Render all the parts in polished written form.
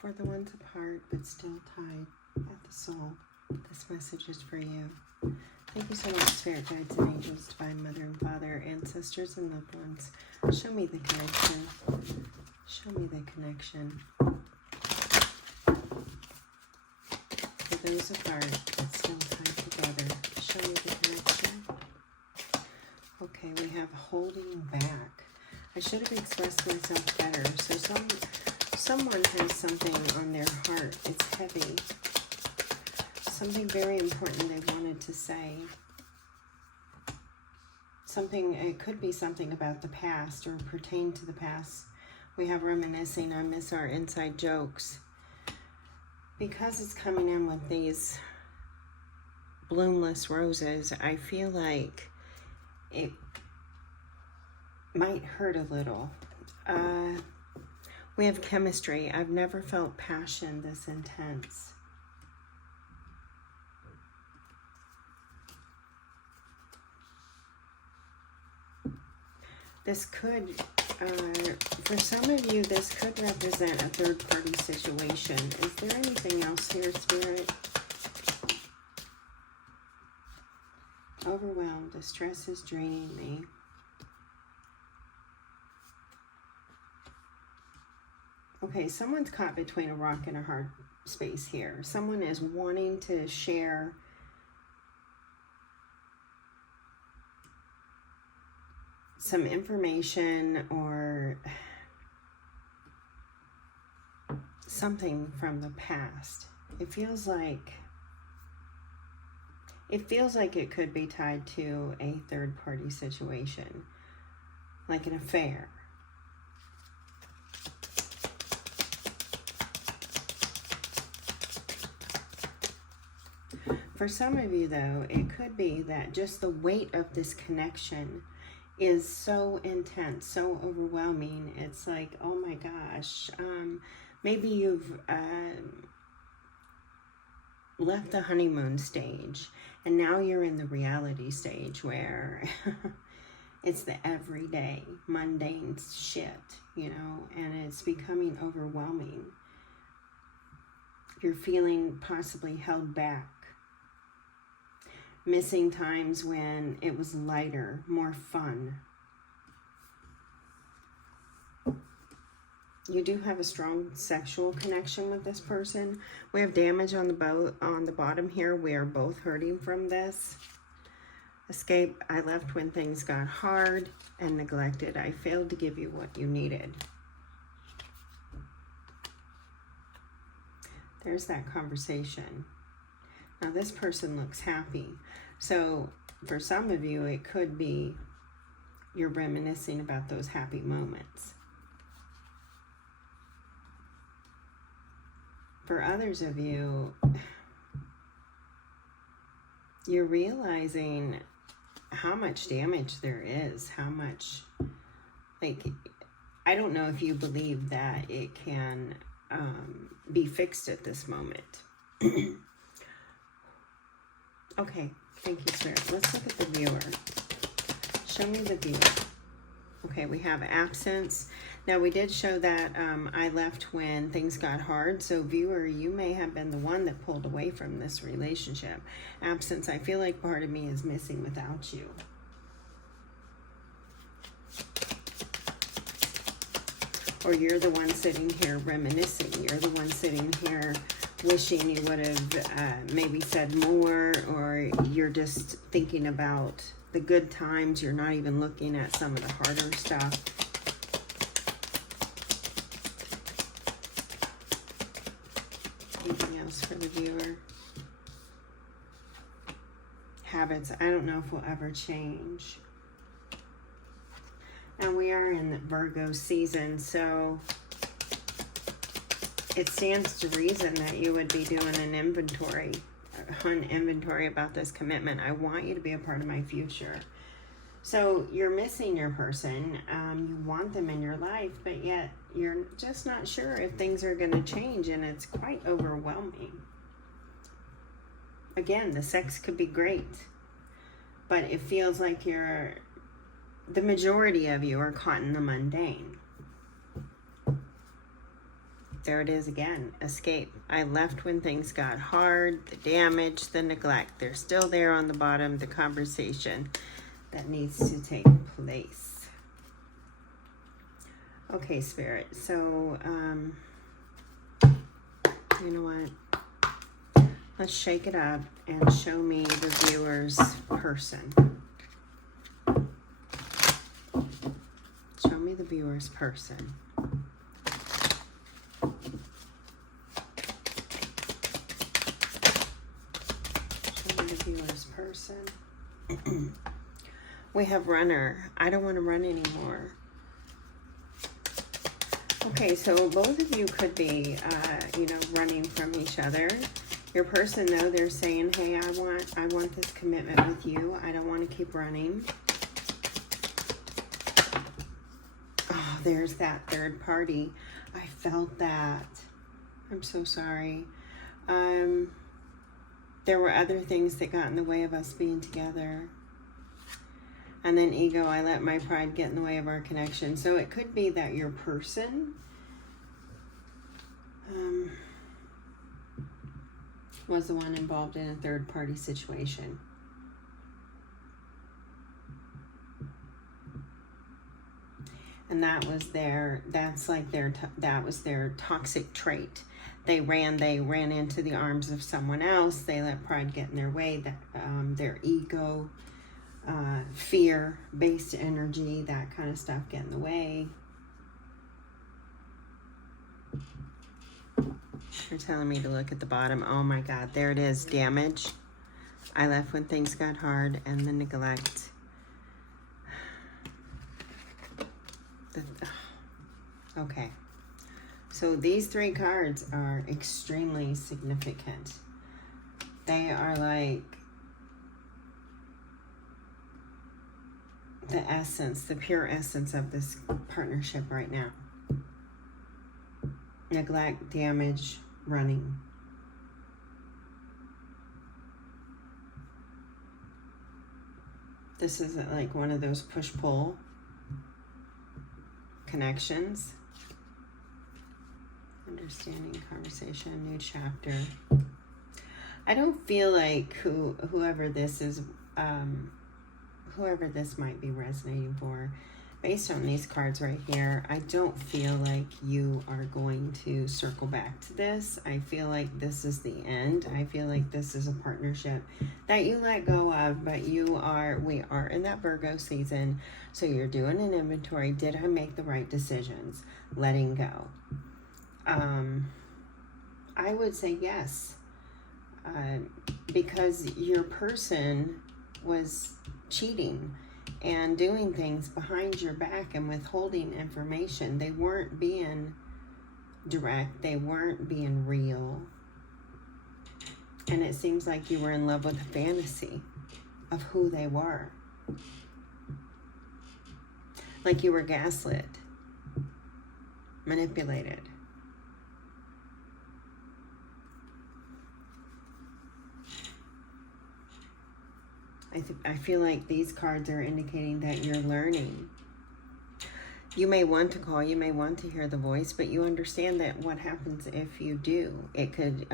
For the ones apart but still tied at the soul, this message is for you. Thank you so much, Spirit Guides and Angels, Divine Mother and Father, Ancestors and loved ones. Show me the connection. Show me the connection. For those apart but still tied together, show me the connection. Okay, we have holding back. I should have expressed myself better. So someone has something on their heart. It's heavy. Something very important they wanted to say. Something, it could be something about the past or pertain to the past. We have reminiscing. I miss our inside jokes. Because it's coming in with these bloomless roses, I feel like it might hurt a little. We have chemistry. I've never felt passion this intense. This could, for some of you, this could represent a third-party situation. Is there anything else here, Spirit? Overwhelmed. The stress is draining me. Okay, someone's caught between a rock and a hard space here. Someone is wanting to share some information or something from the past. It feels like it could be tied to a third-party situation, like an affair. For some of you, though, it could be that just the weight of this connection is so intense, so overwhelming. It's like, oh my gosh, maybe you've left the honeymoon stage and now you're in the reality stage where it's the everyday mundane shit, you know, and it's becoming overwhelming. You're feeling possibly held back. Missing times when it was lighter, more fun. You do have a strong sexual connection with this person. We have damage on the bottom here. We are both hurting from this. Escape. I left when things got hard and neglected. I failed to give you what you needed. There's that conversation. Now this person looks happy. So for some of you, it could be you're reminiscing about those happy moments. For others of you, you're realizing how much damage there is, how much, like, I don't know if you believe that it can be fixed at this moment. Okay, thank you, Spirit. Let's look at the viewer. Show me the viewer. Okay, we have absence. Now, we did show that I left when things got hard. So, viewer, you may have been the one that pulled away from this relationship. Absence, I feel like part of me is missing without you. Or you're the one sitting here reminiscing. You're the one sitting here wishing you would have maybe said more, or you're just thinking about the good times. You're not even looking at some of the harder stuff. Anything else for the viewer? Habits. I don't know if we'll ever change. And we are in the Virgo season, so it stands to reason that you would be doing an inventory about this commitment. I want you to be a part of my future. So you're missing your person. You want them in your life, but yet you're just not sure if things are going to change, and it's quite overwhelming. Again, the sex could be great, but it feels like the majority of you are caught in the mundane. there it is again. Escape. I left when things got hard. The damage, the neglect. They're still there on the bottom. The conversation that needs to take place. Okay, Spirit. So, you know what? Let's shake it up and show me the viewer's person. Show me the viewer's person. Show me the viewer's person. We have runner. I don't want to run anymore. Okay, so both of you could be, you know, running from each other. Your person, though, they're saying, hey, I want this commitment with you. I don't want to keep running. Oh, there's that third party. I felt that. I'm so sorry. There were other things that got in the way of us being together. And then ego, I let my pride get in the way of our connection. So it could be that your person was the one involved in a third party situation. And that was that was their toxic trait. They ran into the arms of someone else. They let pride get in their way. Their ego, fear-based energy, that kind of stuff get in the way. You're telling me to look at the bottom. Oh my God, there it is. Damage. I left when things got hard, and the neglect. Okay. So these three cards are extremely significant. They are like the essence, the pure essence of this partnership right now. Neglect, damage, running. This isn't like one of those push-pull connections. Understanding, conversation, new chapter. I don't feel like whoever this is, whoever this might be resonating for, based on these cards right here, I don't feel like you are going to circle back to this. I feel like this is the end. I feel like this is a partnership that you let go of, but we are in that Virgo season, so you're doing an inventory. Did I make the right decisions? Letting go. I would say yes, because your person was cheating and doing things behind your back and withholding information. They weren't being direct. They weren't being real. And it seems like you were in love with the fantasy of who they were. Like you were gaslit, manipulated. I feel like these cards are indicating that you're learning. You may want to call, you may want to hear the voice, but you understand that what happens if you do, it could,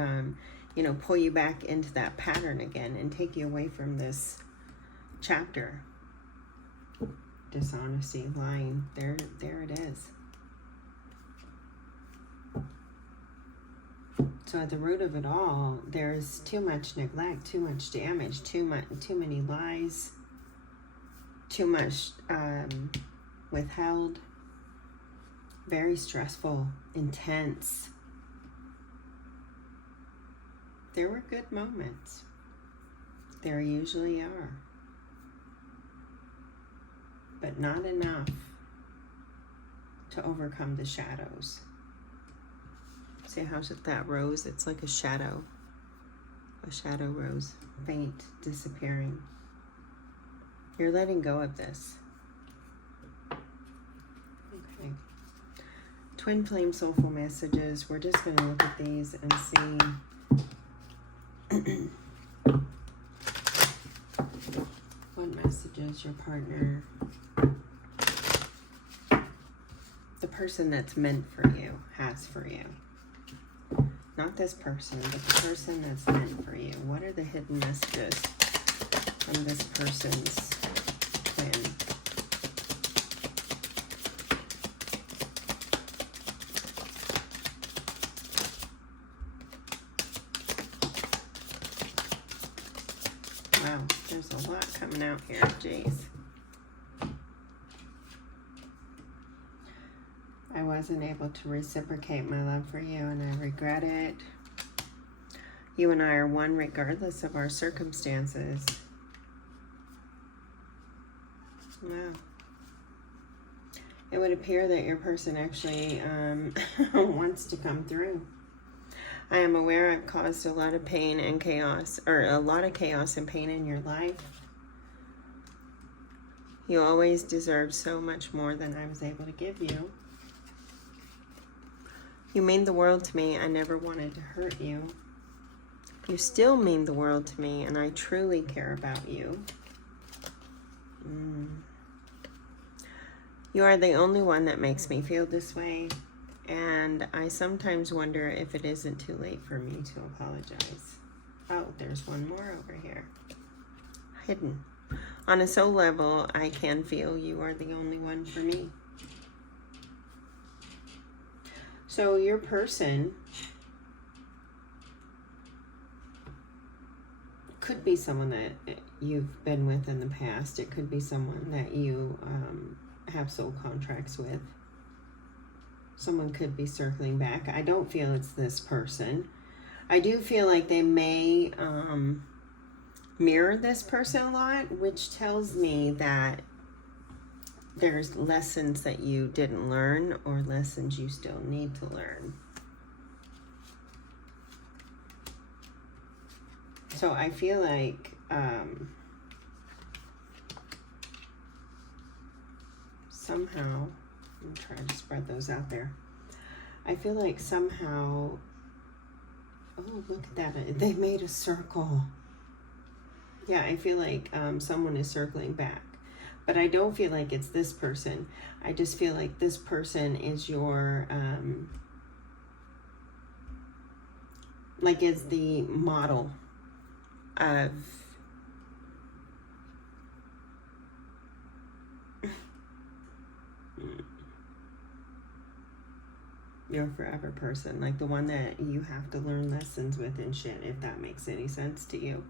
you know, pull you back into that pattern again and take you away from this chapter. Dishonesty, lying, there it is. So at the root of it all, there's too much neglect, too much damage, too many lies, too much withheld, very stressful, intense. There were good moments. There usually are. But not enough to overcome the shadows. See how's it that rose? It's like a shadow rose, faint, disappearing. You're letting go of this. Okay. Twin flame soulful messages. We're just going to look at these and see what messages your partner, the person that's meant for you, has for you. Not this person, but the person that's meant for you. What are the hidden messages from this person's twin? Wow, there's a lot coming out here. Jeez. I wasn't able to reciprocate my love for you, and I regret it. You and I are one regardless of our circumstances. Wow. It would appear that your person actually wants to come through. I am aware I've caused a lot of pain and chaos, or a lot of chaos and pain in your life. You always deserve so much more than I was able to give you. You mean the world to me. I never wanted to hurt you. You still mean the world to me, and I truly care about you. You are the only one that makes me feel this way, and I sometimes wonder if it isn't too late for me to apologize. Oh, there's one more over here. Hidden. On a soul level, I can feel you are the only one for me. So your person could be someone that you've been with in the past. It could be someone that you have soul contracts with. Someone could be circling back. I don't feel it's this person. I do feel like they may mirror this person a lot, which tells me that there's lessons that you didn't learn or lessons you still need to learn. So I feel like somehow, I'm trying to spread those out there. I feel like somehow, oh, look at that. They made a circle. Yeah, I feel like someone is circling back. But I don't feel like it's this person. I just feel like this person is your, like is the model of your forever person. Like the one that you have to learn lessons with and shit, if that makes any sense to you.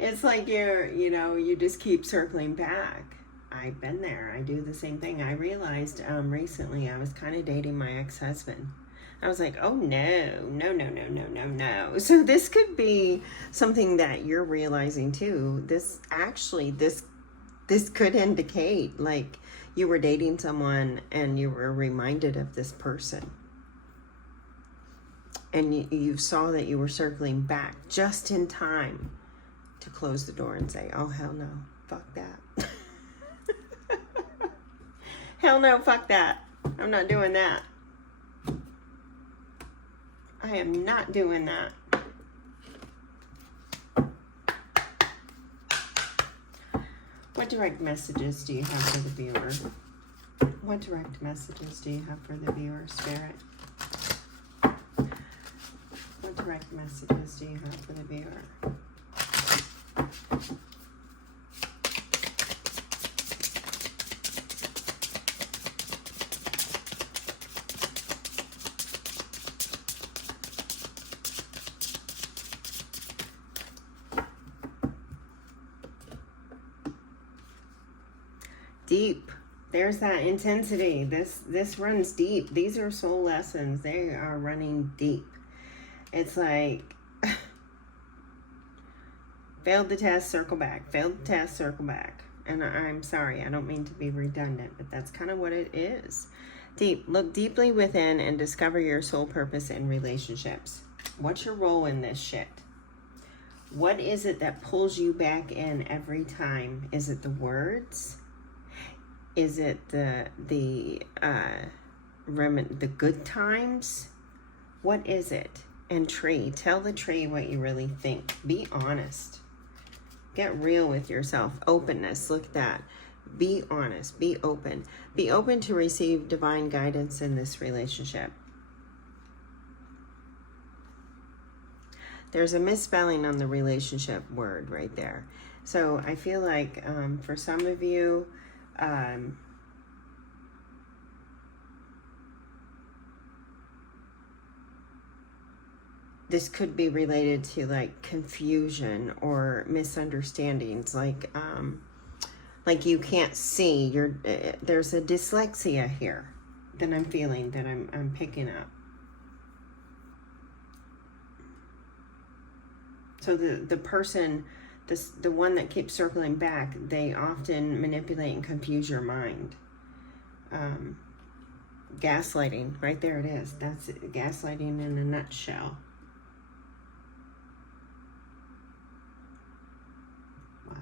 It's like you just keep circling back. I've been there. I do the same thing. I realized recently I was kind of dating my ex-husband. I was like, oh no. So this could be something that you're realizing too. This could indicate like you were dating someone and you were reminded of this person. And you saw that you were circling back just in time to close the door and say, oh, hell no, fuck that. Hell no, fuck that. I'm not doing that. I am not doing that. What direct messages do you have for the viewer? What direct messages do you have for the viewer, Spirit? What direct messages do you have for the viewer? Deep. There's that intensity. This runs deep. These are soul lessons. They are running deep. It's like failed the test, circle back. Failed the test, circle back. And I'm sorry, I don't mean to be redundant, but that's kind of what it is. Deep. Look deeply within and discover your soul purpose in relationships. What's your role in this shit? What is it that pulls you back in every time? Is it the words? Is it the good times? What is it? And tree, tell the tree what you really think. Be honest. Get real with yourself. Openness, look at that. Be honest, be open. Be open to receive divine guidance in this relationship. There's a misspelling on the relationship word right there. So I feel like for some of you, this could be related to like confusion or misunderstandings, like you can't see. There's a dyslexia here that I'm feeling, that I'm picking up. So the person, the one that keeps circling back, they often manipulate and confuse your mind. Gaslighting, right there it is. That's it. Gaslighting in a nutshell. Wow.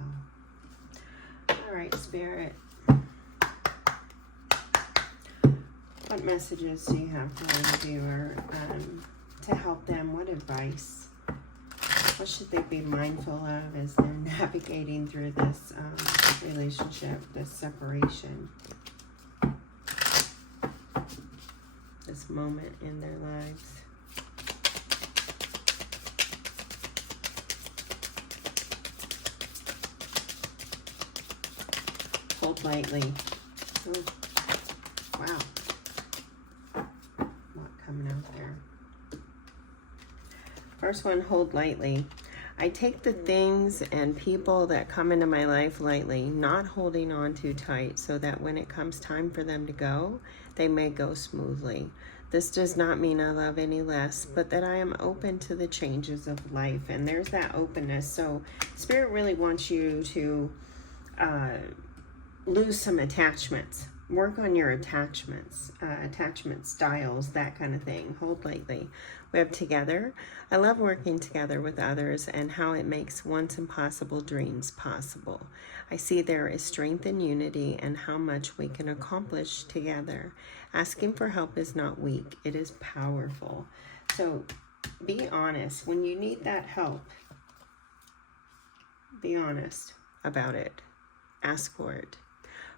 All right, Spirit. What messages do you have for our viewer to help them? What advice? What should they be mindful of as they're navigating through this relationship, this separation, this moment in their lives? Hold lightly. Oh, wow. A lot coming out there. First one, hold lightly. I take the things and people that come into my life lightly, not holding on too tight, so that when it comes time for them to go, they may go smoothly. This does not mean I love any less, but that I am open to the changes of life. And there's that openness. So Spirit really wants you to lose some attachments. Work on your attachments, attachment styles, that kind of thing. Hold lightly. We have together. I love working together with others and how it makes once impossible dreams possible. I see there is strength in unity and how much we can accomplish together. Asking for help is not weak. It is powerful. So be honest. When you need that help, be honest about it. Ask for it.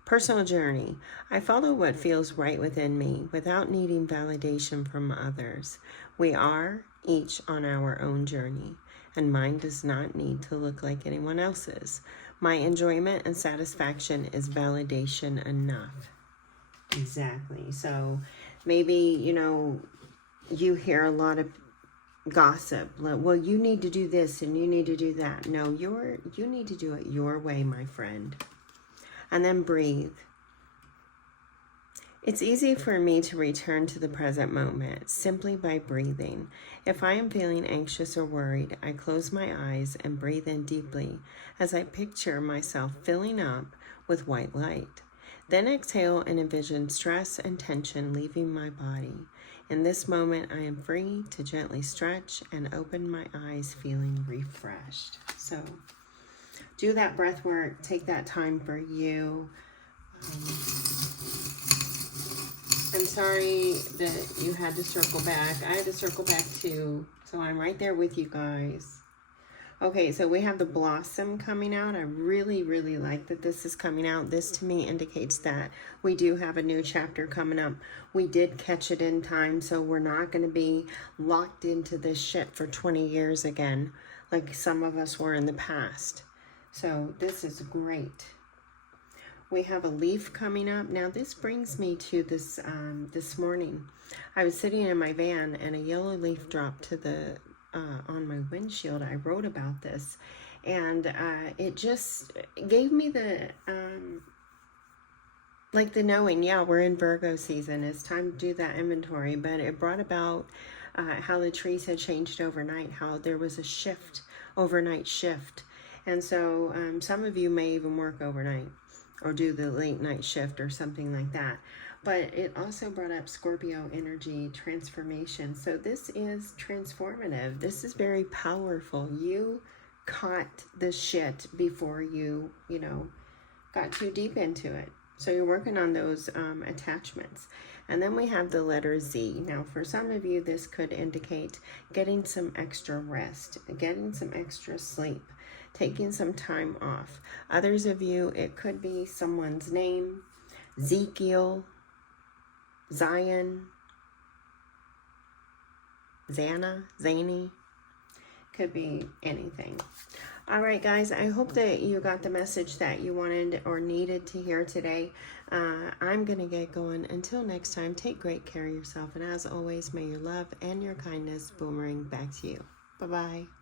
Personal journey. I follow what feels right within me without needing validation from others. We are each on our own journey, and mine does not need to look like anyone else's. My enjoyment and satisfaction is validation enough. Exactly. So maybe, you hear a lot of gossip. Well, you need to do this and you need to do that. No, you need to do it your way, my friend. And then breathe. It's easy for me to return to the present moment simply by breathing. If I am feeling anxious or worried, I close my eyes and breathe in deeply as I picture myself filling up with white light. Then exhale and envision stress and tension leaving my body. In this moment, I am free to gently stretch and open my eyes feeling refreshed. So do that breath work. Take that time for you. I'm sorry that you had to circle back. I had to circle back too. So I'm right there with you guys. Okay, so we have the blossom coming out. I really, really like that this is coming out. This to me indicates that we do have a new chapter coming up. We did catch it in time, so we're not going to be locked into this shit for 20 years again, like some of us were in the past. So this is great. We have a leaf coming up. Now this brings me to this this morning. I was sitting in my van and a yellow leaf dropped to the on my windshield. I wrote about this, and it just gave me the like the knowing, yeah, we're in Virgo season. It's time to do that inventory. But it brought about how the trees had changed overnight, how there was a shift, overnight shift. And so some of you may even work overnight or do the late night shift or something like that. But it also brought up Scorpio energy transformation. So this is transformative. This is very powerful. You caught the shit before you, got too deep into it. So you're working on those attachments. And then we have the letter Z. Now, for some of you, this could indicate getting some extra rest, getting some extra sleep, taking some time off. Others of you, it could be someone's name, Ezekiel, Zion, Zana, Zany. Could be anything. All right, guys, I hope that you got the message that you wanted or needed to hear today. I'm going to get going. Until next time, take great care of yourself. And as always, may your love and your kindness boomerang back to you. Bye-bye.